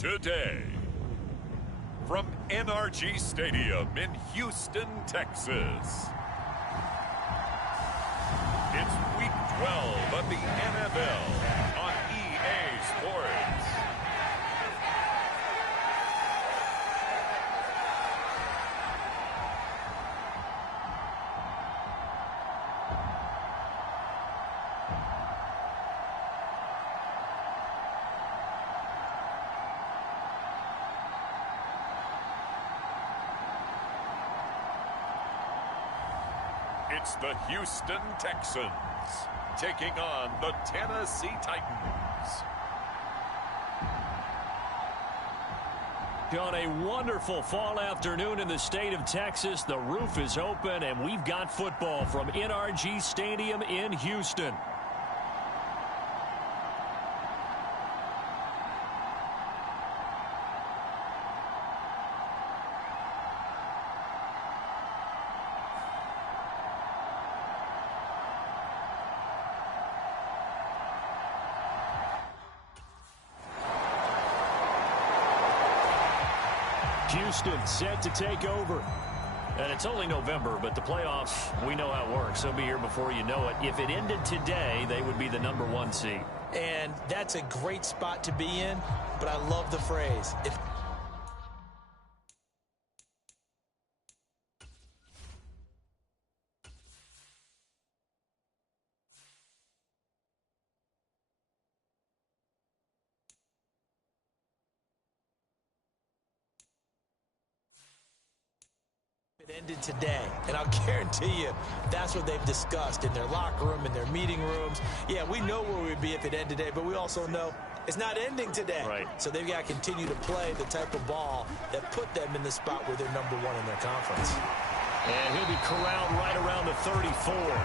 today. From NRG Stadium in Houston, Texas. It's Week 12 of the NFL on EA Sports. It's the Houston Texans taking on the Tennessee Titans. On a wonderful fall afternoon in the state of Texas, the roof is open and we've got football from NRG Stadium in Houston. Houston set to take over. And it's only November, but the playoffs, we know how it works. They'll be here before you know it. If it ended today, they would be the #1 seed. And that's a great spot to be in, but I love the phrase. If ended today, and I'll guarantee you that's what they've discussed in their locker room, in their meeting rooms. Yeah, we know where we'd be if it ended today, but we also know it's not ending today. Right. So they've got to continue to play the type of ball that put them in the spot where they're #1 in their conference. And he'll be corralled right around the 34.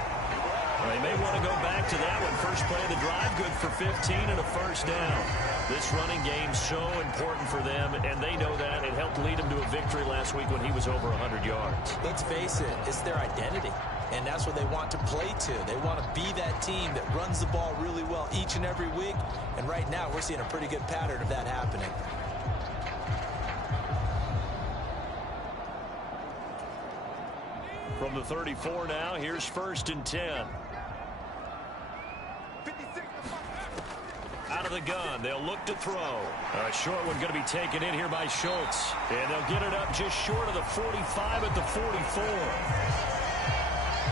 They may want to go back to that one. First play of the drive, good for 15 and a first down. This running game's so important for them, and they know that. It helped lead them to a victory last week when he was over 100 yards. Let's face it, it's their identity, and that's what they want to play to. They want to be that team that runs the ball really well each and every week, and right now we're seeing a pretty good pattern of that happening. From the 34 now, here's 1st and 10. Out of the gun, they'll look to throw. A short one going to be taken in here by Schultz. And they'll get it up just short of the 45 at the 44.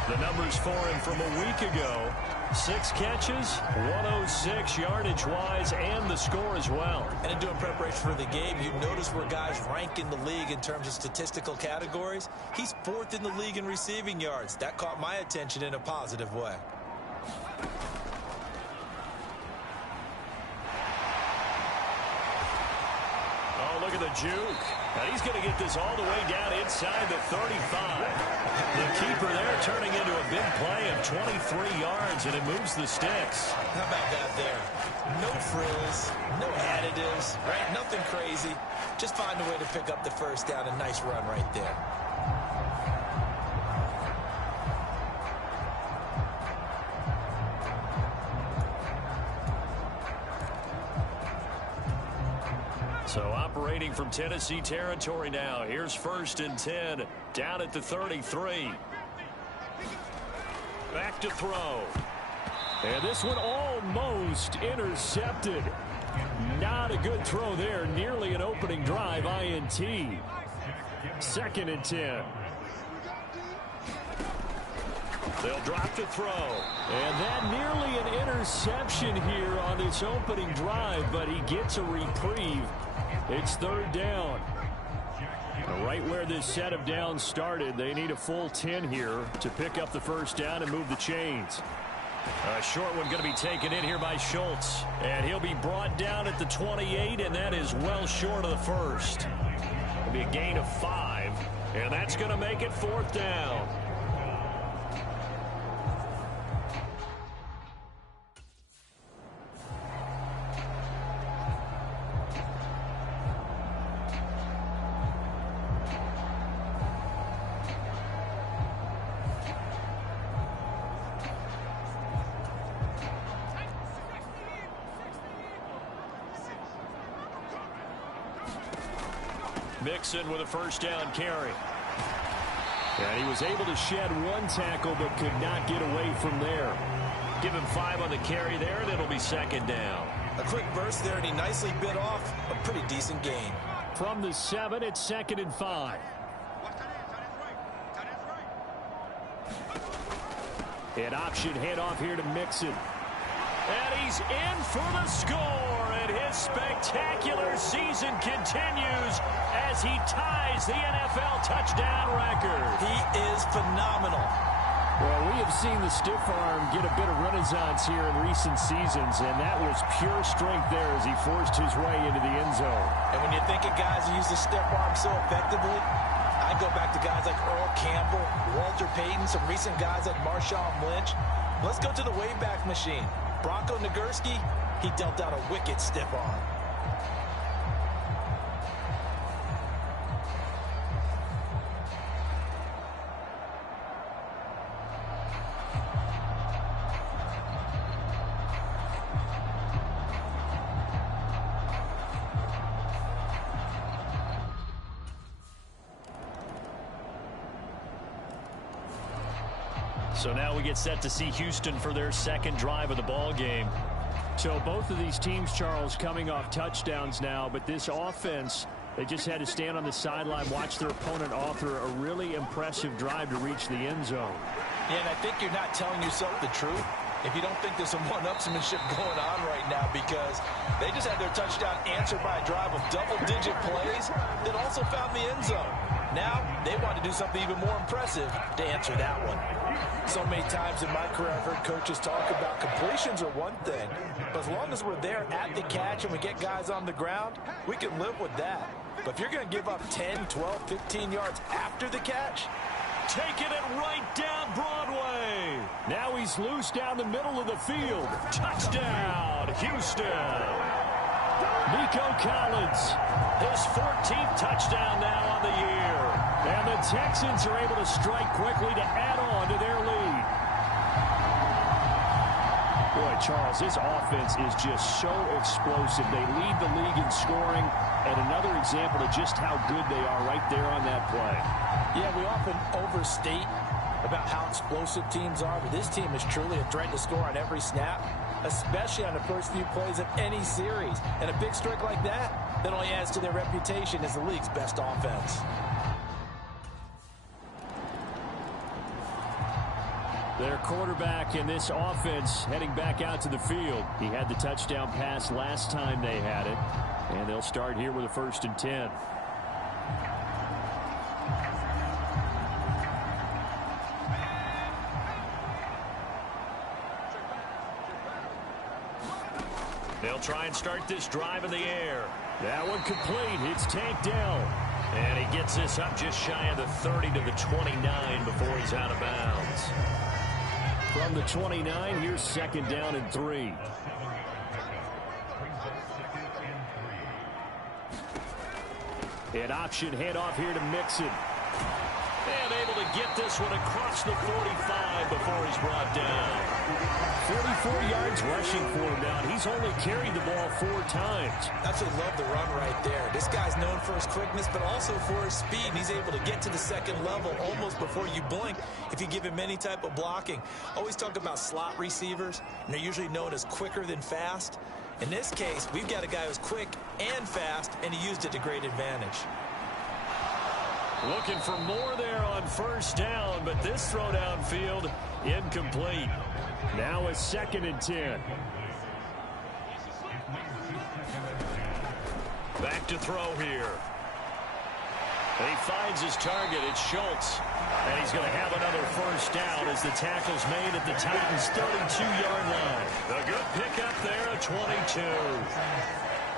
The numbers for him from a week ago. 6 catches, 106 yardage-wise, and the score as well. And in doing preparation for the game, you notice where guys rank in the league in terms of statistical categories. He's 4th in the league in receiving yards. That caught my attention in a positive way. Look at the juke. And he's going to get this all the way down inside the 35. The keeper there turning into a big play of 23 yards, and it moves the sticks. How about that there? No frills, no additives, right? Nothing crazy. Just find a way to pick up the first down. A nice run right there. So operating from Tennessee territory now. Here's 1st and 10 down at the 33. Back to throw. And this one almost intercepted. Not a good throw there. Nearly an opening drive INT. 2nd and 10. They'll drop to throw. And that nearly an interception here on this opening drive, but he gets a reprieve. It's 3rd down. Right where this set of downs started, they need a full 10 here to pick up the first down and move the chains. A short one going to be taken in here by Schultz. And he'll be brought down at the 28, and that is well short of the first. It'll be a gain of 5, and that's going to make it 4th down. Mixon with a first down carry. And he was able to shed one tackle but could not get away from there. Give him 5 on the carry there, and it'll be second down. A quick burst there, and he nicely bit off a pretty decent gain. From the 7, it's 2nd and 5. An option handoff here to Mixon. And he's in for the score, and his spectacular season continues as he ties the NFL touchdown record. He is phenomenal. Well, we have seen the stiff arm get a bit of renaissance here in recent seasons, and that was pure strength there as he forced his way into the end zone. And when you think of guys who use the stiff arm so effectively, I go back to guys like Earl Campbell, Walter Payton, some recent guys like Marshawn Lynch. Let's go to the Wayback Machine. Bronco Nagurski, he dealt out a wicked stiff arm. So now we get set to see Houston for their second drive of the ball game. So both of these teams, Charles, coming off touchdowns now, but this offense, they just had to stand on the sideline, watch their opponent author a really impressive drive to reach the end zone. Yeah, and I think you're not telling yourself the truth if you don't think there's some one-upsmanship going on right now, because they just had their touchdown answered by a drive of double-digit plays that also found the end zone. Now, they want to do something even more impressive to answer that one. So many times in my career, I've heard coaches talk about completions are one thing, but as long as we're there at the catch and we get guys on the ground, we can live with that. But if you're going to give up 10, 12, 15 yards after the catch, taking it right down Broadway. Now he's loose down the middle of the field. Touchdown, Houston. Nico Collins, his 14th touchdown now on the year. And the Texans are able to strike quickly to add on to their lead. Boy, Charles, this offense is just so explosive. They lead the league in scoring, and another example of just how good they are right there on that play. Yeah, we often overstate about how explosive teams are, but this team is truly a threat to score on every snap, especially on the first few plays of any series. And a big strike like that only adds to their reputation as the league's best offense. Their quarterback in this offense heading back out to the field. He had the touchdown pass last time they had it, and they'll start here with a 1st and 10. They'll try and start this drive in the air. That one complete. It's tanked down. And he gets this up just shy of the 30 to the 29 before he's out of bounds. From the 29, here's 2nd down and 3. An option handoff here to Mixon. And able to get this one across the 45 before he's brought down. 44 yards rushing for him now. He's only carried the ball 4 times. Absolutely love the run right there. This guy's known for his quickness, but also for his speed. And he's able to get to the second level almost before you blink if you give him any type of blocking. Always talk about slot receivers, and they're usually known as quicker than fast. In this case, we've got a guy who's quick and fast, and he used it to great advantage. Looking for more there on 1st down, but this throw downfield incomplete. Now it's 2nd and 10. Back to throw here. He finds his target. It's Schultz. And he's going to have another 1st down as the tackle's made at the Titans' 32-yard line. A good pickup there at 22.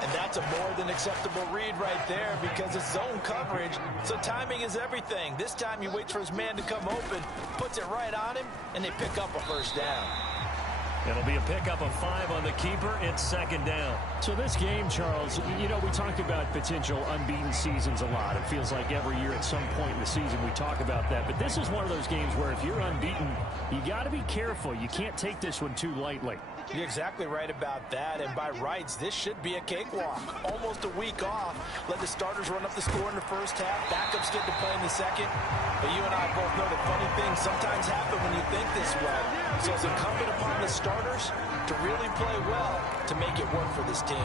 And that's a more than acceptable read right there because it's zone coverage, so timing is everything. This time he waits for his man to come open, puts it right on him, and they pick up a 1st down. It'll be a pickup of 5 on the keeper. It's 2nd down. So this game, Charles, you know, we talk about potential unbeaten seasons a lot. It feels like every year at some point in the season we talk about that. But this is one of those games where if you're unbeaten, you got to be careful. You can't take this one too lightly. You're exactly right about that, and by rights, this should be a cakewalk. Almost a week off. Let the starters run up the score in the first half. Backups get to play in the second. But you and I both know that funny things sometimes happen when you think this way. So it's incumbent upon the starters to really play well to make it work for this team.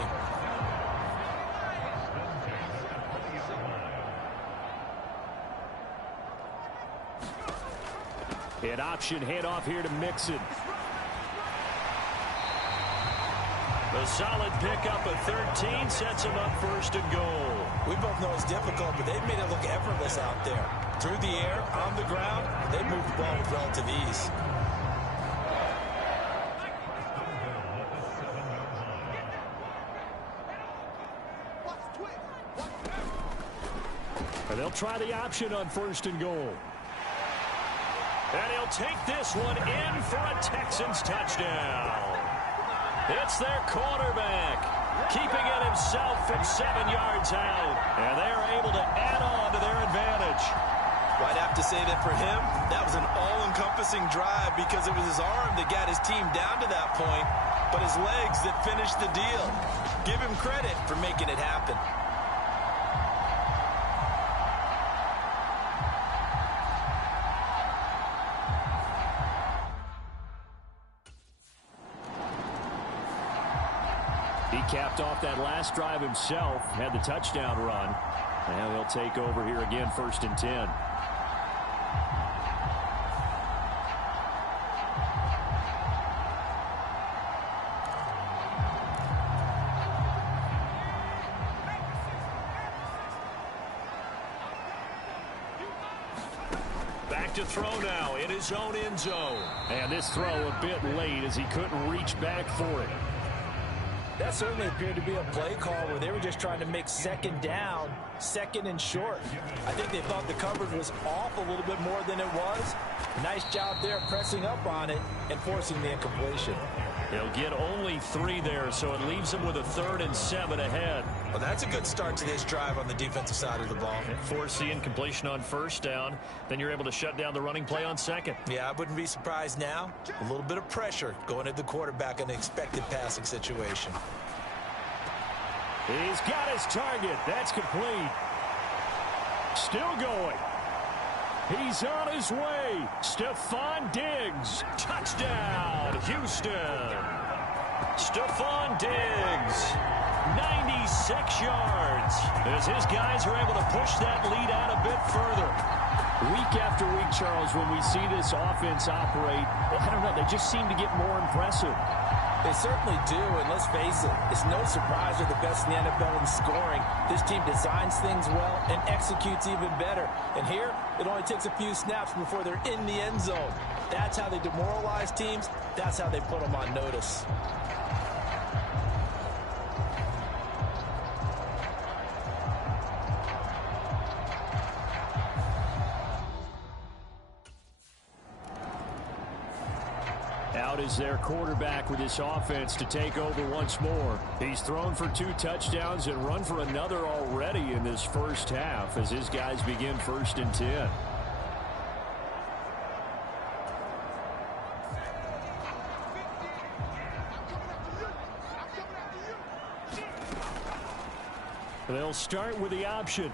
An option handoff here to Mixon. A solid pickup of 13 sets him up first and goal. We both know it's difficult, but they've made it look effortless out there. Through the air, on the ground, they move the ball with relative ease. And they'll try the option on first and goal. And he'll take this one in for a Texans touchdown. It's their quarterback, keeping it himself from 7 yards out. And they're able to add on to their advantage. Well, I'd have to say that for him, that was an all-encompassing drive because it was his arm that got his team down to that point, but his legs that finished the deal. Give him credit for making it happen. He capped off that last drive himself, had the touchdown run. And he'll take over here again, first and 10. Back to throw now in his own end zone. And this throw a bit late as he couldn't reach back for it. That certainly appeared to be a play call where they were just trying to make second down, second and short. I think they thought the coverage was off a little bit more than it was. Nice job there pressing up on it and forcing the incompletion. He'll get only 3 there, so it leaves him with a 3rd and 7 ahead. Well, that's a good start to this drive on the defensive side of the ball. Force the incompletion on first down. Then you're able to shut down the running play on second. Yeah, I wouldn't be surprised now. A little bit of pressure going at the quarterback in an expected passing situation. He's got his target. That's complete. Still going. He's on his way. Stephon Diggs. Touchdown, Houston. Stephon Diggs. 96 yards. As his guys are able to push that lead out a bit further. Week after week, Charles, when we see this offense operate, I don't know, they just seem to get more impressive. They certainly do, and let's face it, it's no surprise they're the best in the NFL in scoring. This team designs things well and executes even better. And here, it only takes a few snaps before they're in the end zone. That's how they demoralize teams. That's how they put them on notice. Out is their quarterback with this offense to take over once more. He's thrown for 2 touchdowns and run for another already in this first half as his guys begin first and 10. They'll start with the option.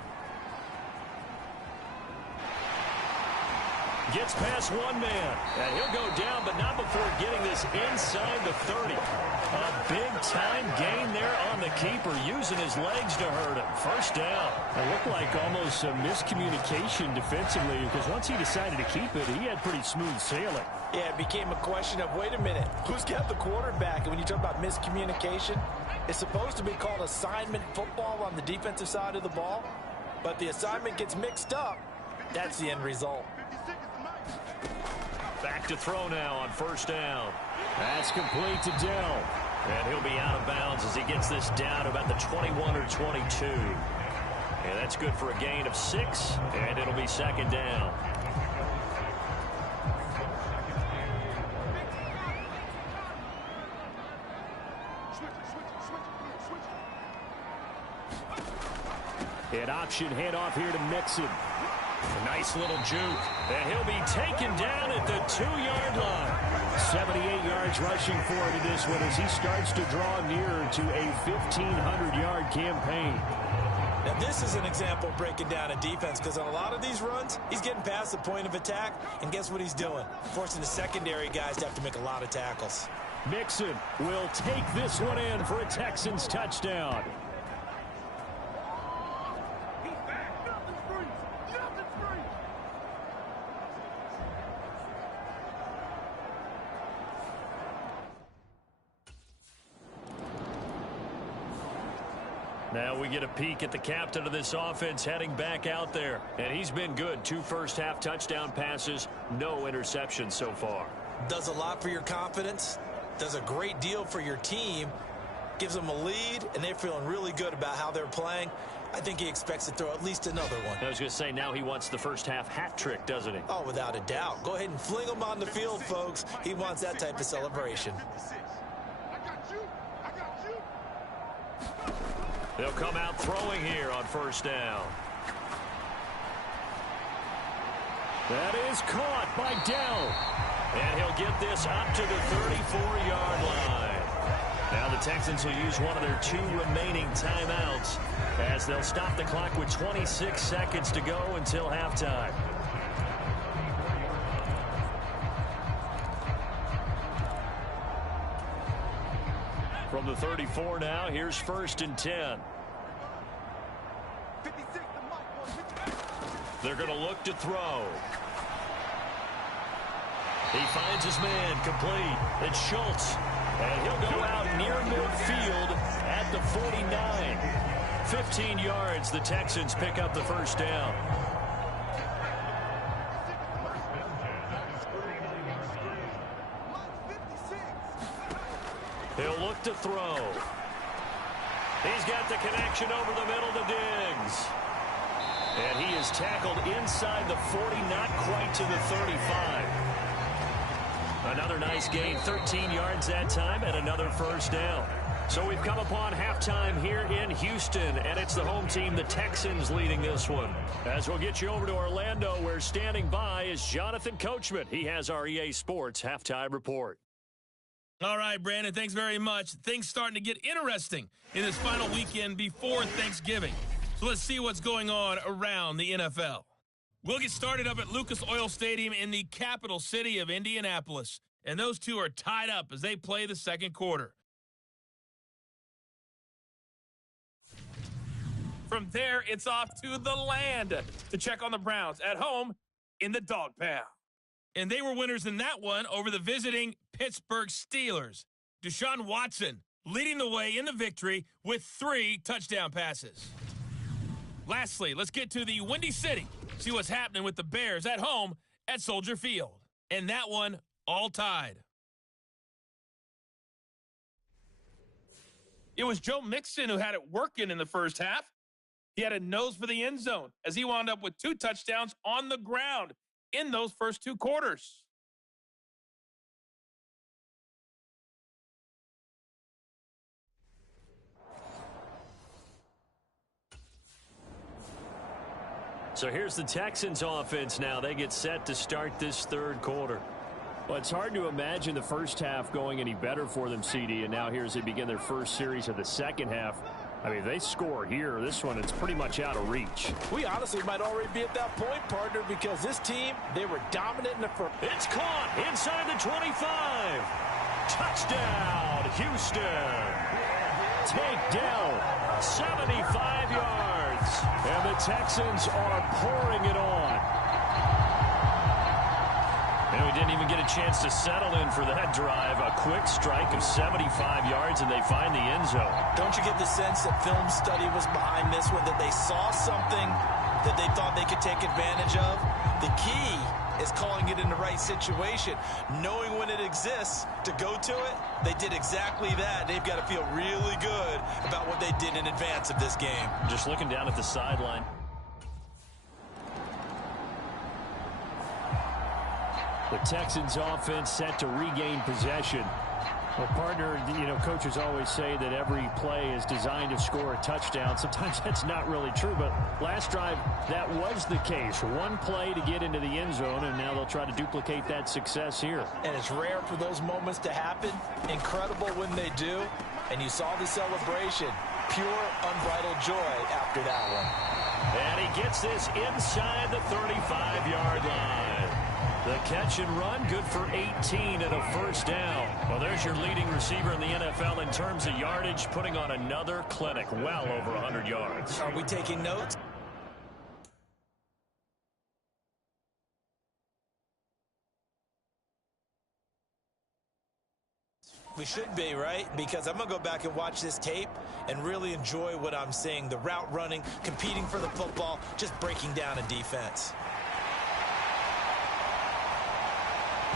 Gets past one man, and he'll go down, but not before getting this inside the 30. A big-time gain there on the keeper, using his legs to hurt him. First down. It looked like almost a miscommunication defensively, because once he decided to keep it, he had pretty smooth sailing. Yeah, it became a question of, wait a minute, who's got the quarterback? And when you talk about miscommunication, it's supposed to be called assignment football on the defensive side of the ball, but the assignment gets mixed up. That's the end result. Back to throw now on first down. That's complete to Dell. And he'll be out of bounds as he gets this down to about the 21 or 22. And that's good for a gain of 6, and it'll be second down. An option handoff here to Mixon. A nice little juke. And he'll be taken down at the 2-yard line. 78 yards rushing for him in this one as he starts to draw nearer to a 1,500-yard campaign. Now, this is an example of breaking down a defense because on a lot of these runs, he's getting past the point of attack, and guess what he's doing? Forcing the secondary guys to have to make a lot of tackles. Mixon will take this one in for a Texans touchdown. Now we get a peek at the captain of this offense heading back out there. And he's been good. 2 first-half touchdown passes, no interceptions so far. Does a lot for your confidence. Does a great deal for your team. Gives them a lead, and they're feeling really good about how they're playing. I think he expects to throw at least another one. I was going to say, now he wants the first-half hat trick, doesn't he? Oh, without a doubt. Go ahead and fling him on the field, folks. He wants that type of celebration. They'll come out throwing here on first down. That is caught by Dell. And he'll get this up to the 34-yard line. Now the Texans will use one of their 2 remaining timeouts as they'll stop the clock with 26 seconds to go until halftime. From the 34 now, here's 1st and 10. They're going to look to throw. He finds his man complete. It's Schultz. And he'll go out near midfield at the 49. 15 yards, the Texans pick up the first down. He'll look to throw. He's got the connection over the middle to Diggs. And he is tackled inside the 40, not quite to the 35. Another nice gain, 13 yards that time, and another first down. So we've come upon halftime here in Houston, and it's the home team, the Texans, leading this one. As we'll get you over to Orlando, where standing by is Jonathan Coachman. He has our EA Sports halftime report. All right, Brandon, thanks very much. Things starting to get interesting in this final weekend before Thanksgiving. So let's see what's going on around the NFL. We'll get started up at Lucas Oil Stadium in the capital city of Indianapolis. And those two are tied up as they play the second quarter. From there, it's off to the land to check on the Browns at home in the Dog Pound. And they were winners in that one over the visiting Pittsburgh Steelers. Deshaun Watson leading the way in the victory with 3 touchdown passes. Lastly, let's get to the Windy City. See what's happening with the Bears at home at Soldier Field. And that one all tied. It was Joe Mixon who had it working in the first half. He had a nose for the end zone as he wound up with 2 touchdowns on the ground in those first 2 quarters. So here's the Texans offense now. They get set to start this third quarter. Well, it's hard to imagine the first half going any better for them, CD, and now here as they begin their first series of the second half. I mean, they score here. This one, it's pretty much out of reach. We honestly might already be at that point, partner, because this team, they were dominant in the first. It's caught inside the 25. Touchdown, Houston. Takedown, 75 yards. And the Texans are pouring it on. And we didn't even get a chance to settle in for that drive. A quick strike of 75 yards, and they find the end zone. Don't you get the sense that film study was behind this one, that they saw something that they thought they could take advantage of? The key is calling it in the right situation, knowing when it exists to go to it. They did exactly that. They've got to feel really good about what they did in advance of this game. Just looking down at the sideline. The Texans offense set to regain possession. Well, partner, coaches always say that every play is designed to score a touchdown. Sometimes that's not really true, but last drive, that was the case. One play to get into the end zone, and now they'll try to duplicate that success here. And it's rare for those moments to happen. Incredible when they do. And you saw the celebration. Pure, unbridled joy after that one. And he gets this inside the 35-yard line. The catch and run, good for 18 and a first down. Well, there's your leading receiver in the NFL in terms of yardage, putting on another clinic, well over 100 yards. Are we taking notes? We should be, right? Because I'm going to go back and watch this tape and really enjoy what I'm seeing. The route running, competing for the football, just breaking down a defense.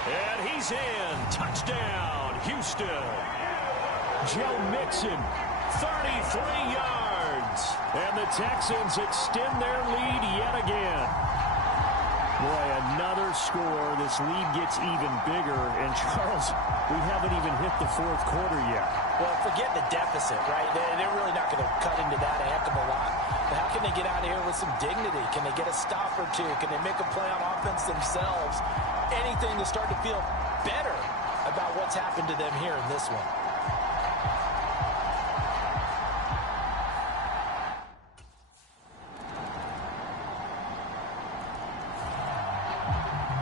And he's in. Touchdown, Houston. Joe Mixon, 33 yards. And the Texans extend their lead yet again. Boy, another score. This lead gets even bigger. And, Charles, we haven't even hit the fourth quarter yet. Well, forget the deficit, right? They're really not going to cut into that a heck of a lot. But how can they get out of here with some dignity? Can they get a stop or two? Can they make a play on offense themselves? Anything to start to feel better about what's happened to them here in this one.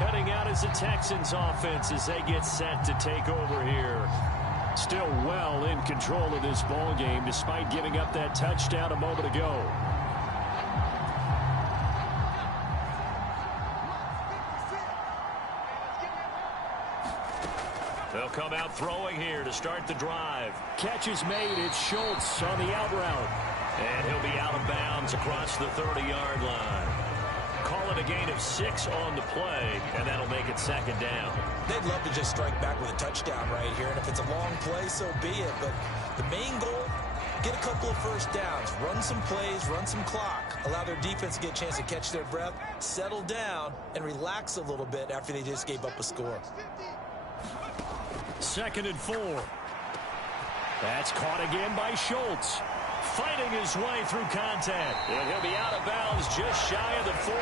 Heading out is the Texans offense as they get set to take over here. Still well in control of this ball game despite giving up that touchdown a moment ago. They'll come out throwing here to start the drive. Catch is made. It's Schultz on the out route. And he'll be out of bounds across the 30-yard line. Call it a gain of 6 on the play, and that'll make it second down. They'd love to just strike back with a touchdown right here, and if it's a long play, so be it. But the main goal, get a couple of first downs, run some plays, run some clock, allow their defense to get a chance to catch their breath, settle down, and relax a little bit after they just gave up a score. 2nd and 4. That's caught again by Schultz. Fighting his way through contact. And he'll be out of bounds just shy of the 40.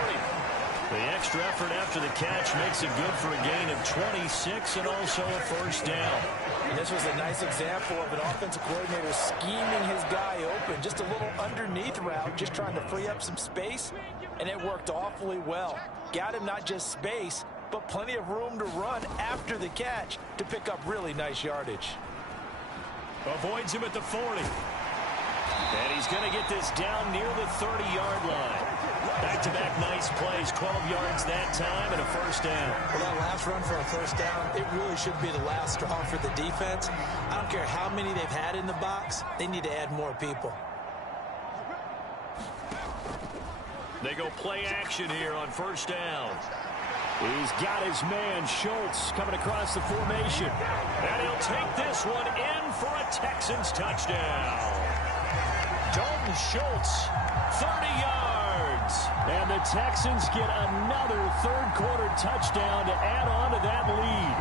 The extra effort after the catch makes it good for a gain of 26 and also a first down. And this was a nice example of an offensive coordinator scheming his guy open. Just a little underneath route, just trying to free up some space. And it worked awfully well. Got him not just space, but plenty of room to run after the catch to pick up really nice yardage. Avoids him at the 40. And he's going to get this down near the 30-yard line. Back-to-back nice plays, 12 yards that time and a first down. Well, that last run for a first down, it really should be the last straw for the defense. I don't care how many they've had in the box. They need to add more people. They go play action here on first down. He's got his man, Schultz, coming across the formation. And he'll take this one in for a Texans touchdown. Dalton Schultz, 30 yards. And the Texans get another third-quarter touchdown to add on to that lead.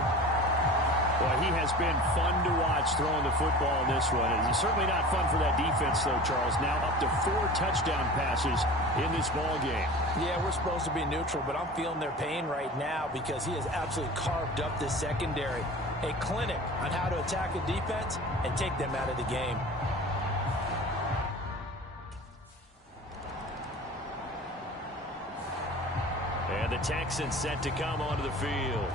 Boy, he has been fun to watch throwing the football in this one. It's certainly not fun for that defense, though, Charles. Now up to 4 touchdown passes in this ball game. Yeah, we're supposed to be neutral, but I'm feeling their pain right now because he has absolutely carved up this secondary. A clinic on how to attack a defense and take them out of the game. And the Texans set to come onto the field.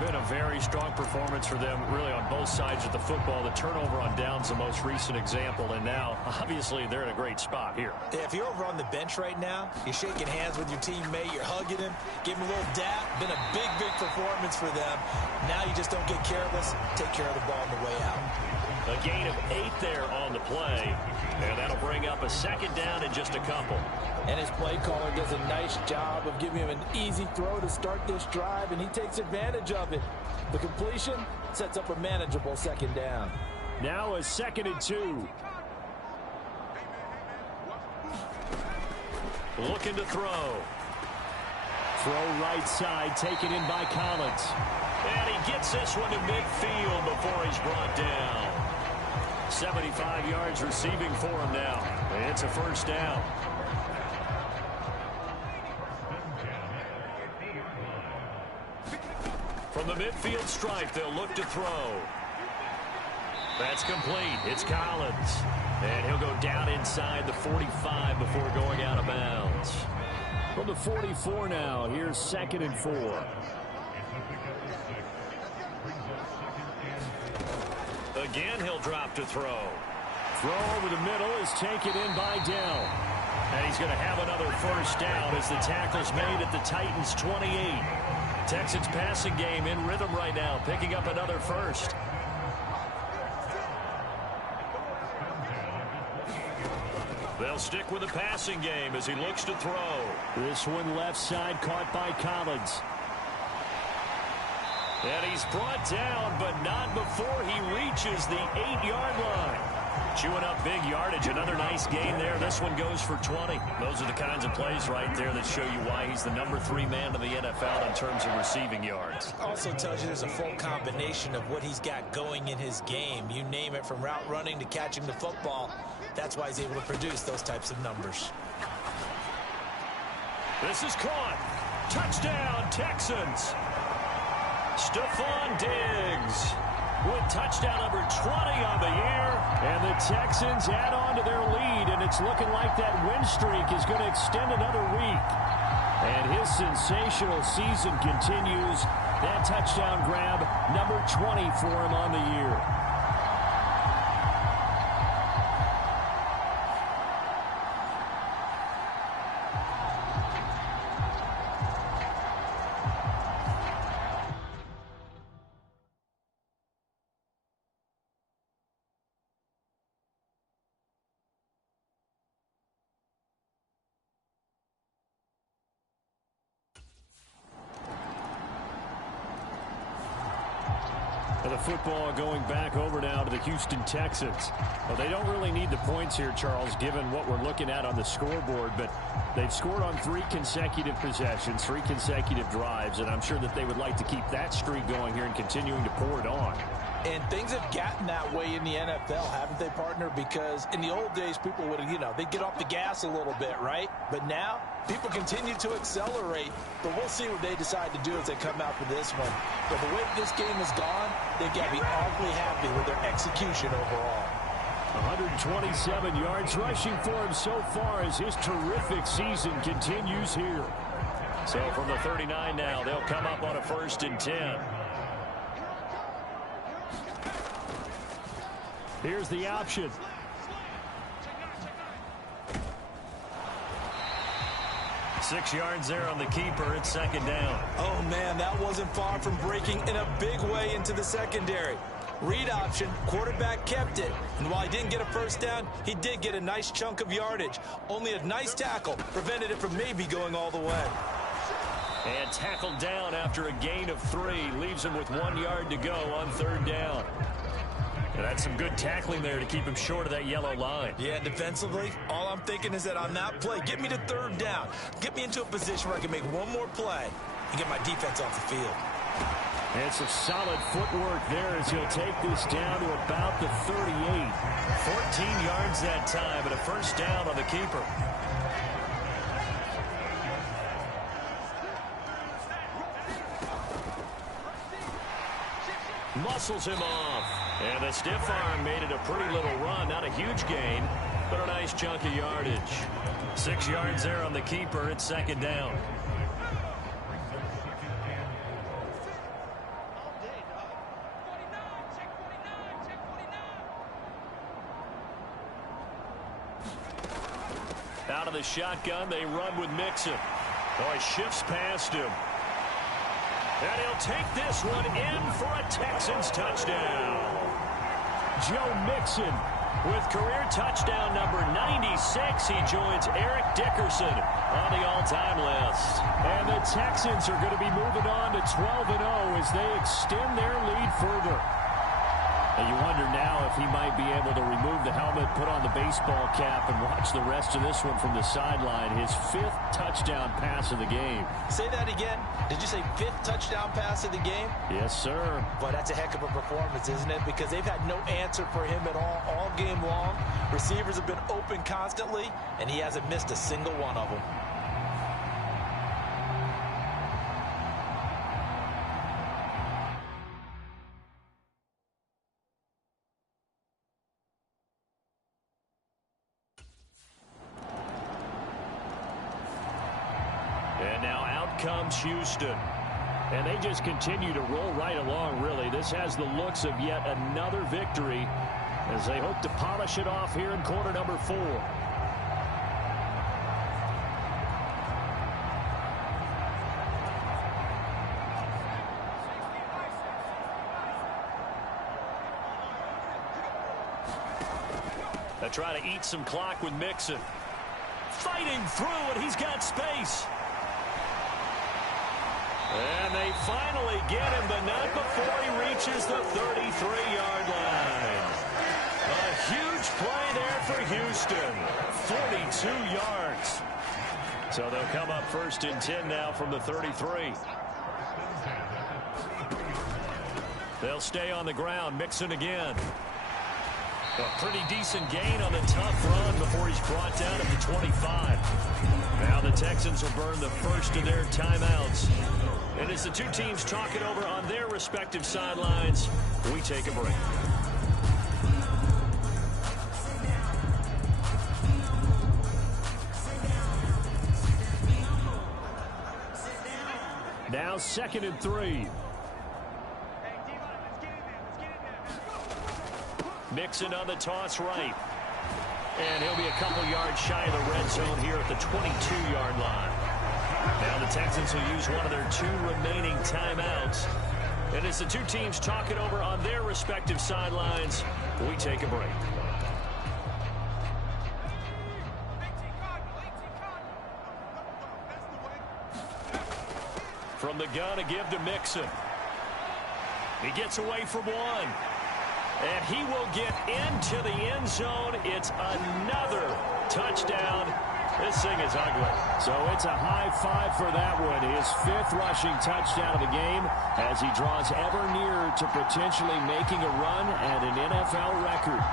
Been a very strong performance for them, really, on both sides of the football. The turnover on downs, the most recent example, and now, obviously, they're in a great spot here. Yeah, if you're over on the bench right now, you're shaking hands with your teammate, you're hugging him, give him a little dap. Been a big, big performance for them. Now you just don't get careless. Take care of the ball on the way out. A gain of 8 there on the play, and that'll bring up a second down in just a couple. And his play caller does a nice job of giving him an easy throw to start this drive, and he takes advantage of it. The completion sets up a manageable second down. Now a 2nd and 2. Looking to throw. Throw right side, taken in by Collins. And he gets this one to midfield before he's brought down. 75 yards receiving for him now. It's a first down. From the midfield stripe, they'll look to throw. That's complete. It's Collins. And he'll go down inside the 45 before going out of bounds. From the 44 now, here's 2nd and 4. Again, he'll drop to throw. Throw over the middle is taken in by Dell. And he's going to have another first down as the tackle's made at the Titans' 28. Texans passing game in rhythm right now, picking up another first. They'll stick with the passing game as he looks to throw. This one left side caught by Collins. And he's brought down, but not before he reaches the 8-yard line. Chewing up big yardage. Another nice gain there. This one goes for 20. Those are the kinds of plays right there that show you why he's the number 3 man in the NFL in terms of receiving yards. Also tells you there's a full combination of what he's got going in his game. You name it, from route running to catching the football. That's why he's able to produce those types of numbers. This is caught. Touchdown, Texans. Stephon Diggs with touchdown number 20 on the year. And the Texans add on to their lead, and it's looking like that win streak is going to extend another week. And his sensational season continues. That touchdown grab, number 20 for him on the year. The football going back over now to the Houston Texans. Well, they don't really need the points here, Charles, given what we're looking at on the scoreboard, but they've scored on 3 consecutive possessions, 3 consecutive drives, and I'm sure that they would like to keep that streak going here and continuing to pour it on. And things have gotten that way in the NFL, haven't they, partner? Because in the old days, people would, they'd get off the gas a little bit, right? But now, people continue to accelerate. But we'll see what they decide to do as they come out for this one. But the way this game has gone, they've got to be awfully happy with their execution overall. 127 yards rushing for him so far as his terrific season continues here. So from the 39 now, they'll come up on a 1st and 10. Here's the option. Six yards there on the keeper. It's 2nd down. Oh, man, that wasn't far from breaking in a big way into the secondary. Read option, quarterback kept it. And while he didn't get a first down, he did get a nice chunk of yardage. Only a nice tackle prevented it from maybe going all the way. And tackled down after a gain of 3. Leaves him with 1 yard to go on 3rd down. And that's some good tackling there to keep him short of that yellow line. Yeah, defensively, all I'm thinking is that on that play, get me to 3rd down. Get me into a position where I can make one more play and get my defense off the field. And some solid footwork there as he'll take this down to about the 38. 14 yards that time, but a first down on the keeper. Muscles him off. And the stiff arm made it a pretty little run. Not a huge gain, but a nice chunk of yardage. 6 yards there on the keeper. It's 2nd down. Out of the shotgun, they run with Mixon. Oh, he shifts past him. And he'll take this one in for a Texans touchdown. Joe Mixon with career touchdown number 96. He joins Eric Dickerson on the all-time list. And the Texans are going to be moving on to 12-0 as they extend their lead further. And you wonder now if he might be able to remove the helmet, put on the baseball cap, and watch the rest of this one from the sideline. His 5th touchdown pass of the game. Say that again. Did you say 5th touchdown pass of the game? Yes, sir. But that's a heck of a performance, isn't it? Because they've had no answer for him at all game long. Receivers have been open constantly, and he hasn't missed a single one of them. And now out comes Houston. And they just continue to roll right along, really. This has the looks of yet another victory as they hope to polish it off here in quarter number 4. They try to eat some clock with Mixon. Fighting through, and he's got space. And they finally get him, but not before he reaches the 33-yard line. A huge play there for Houston. 42 yards. So they'll come up 1st and 10 now from the 33. They'll stay on the ground. Mixon again. A pretty decent gain on the tough run before he's brought down at the 25. Now the Texans will burn the first of their timeouts. And as the two teams talk it over on their respective sidelines, we take a break. Now 2nd and 3. Mixon on the toss right. And he'll be a couple yards shy of the red zone here at the 22-yard line. Now the Texans will use one of their 2 remaining timeouts. And as the two teams talk it over on their respective sidelines, we take a break. From the gun, a give to Mixon. He gets away from one. And he will get into the end zone. It's another touchdown. This thing is ugly. So it's a high 5 for that one. His 5th rushing touchdown of the game as he draws ever nearer to potentially making a run at an NFL record.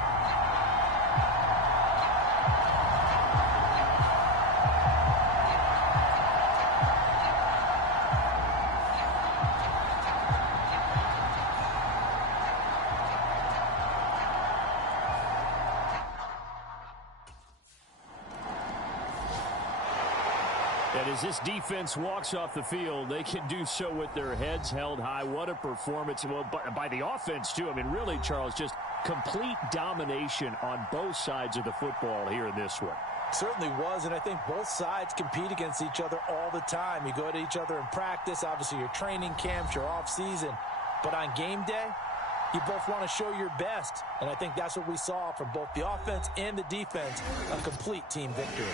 And as this defense walks off the field, they can do so with their heads held high. What a performance. Well, by the offense, too. I mean, really, Charles, just complete domination on both sides of the football here in this one. Certainly was, and I think both sides compete against each other all the time. You go to each other in practice, obviously your training camps, your off-season. But on game day, you both want to show your best. And I think that's what we saw from both the offense and the defense, a complete team victory.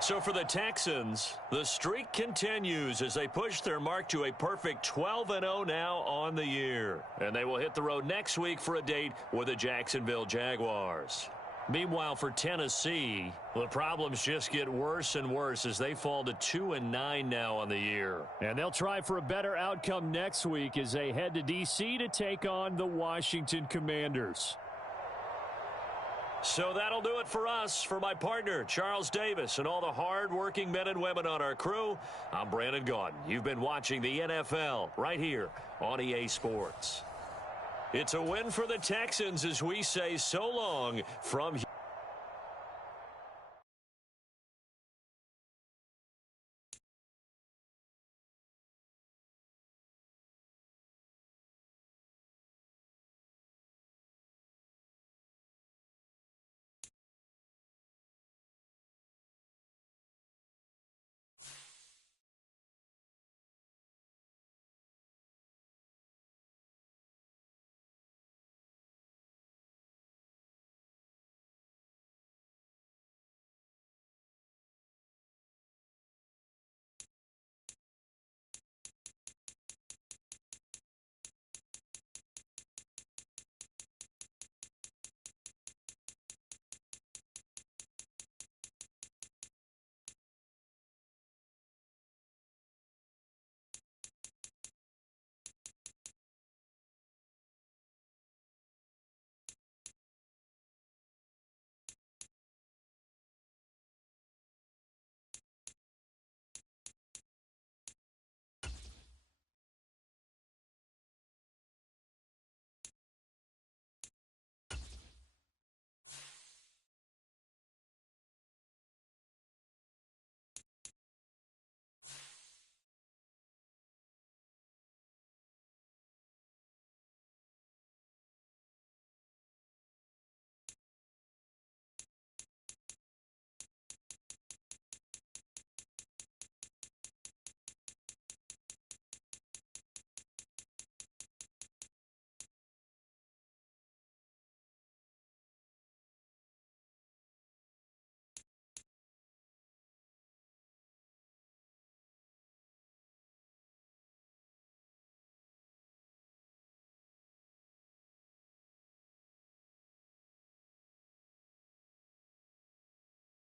So for the Texans, the streak continues as they push their mark to a perfect 12-0 now on the year. And they will hit the road next week for a date with the Jacksonville Jaguars. Meanwhile, for Tennessee, the problems just get worse and worse as they fall to 2-9 now on the year. And they'll try for a better outcome next week as they head to D.C. to take on the Washington Commanders. So that'll do it for us. For my partner, Charles Davis, and all the hard-working men and women on our crew, I'm Brandon Gaudin. You've been watching the NFL right here on EA Sports. It's a win for the Texans as we say so long from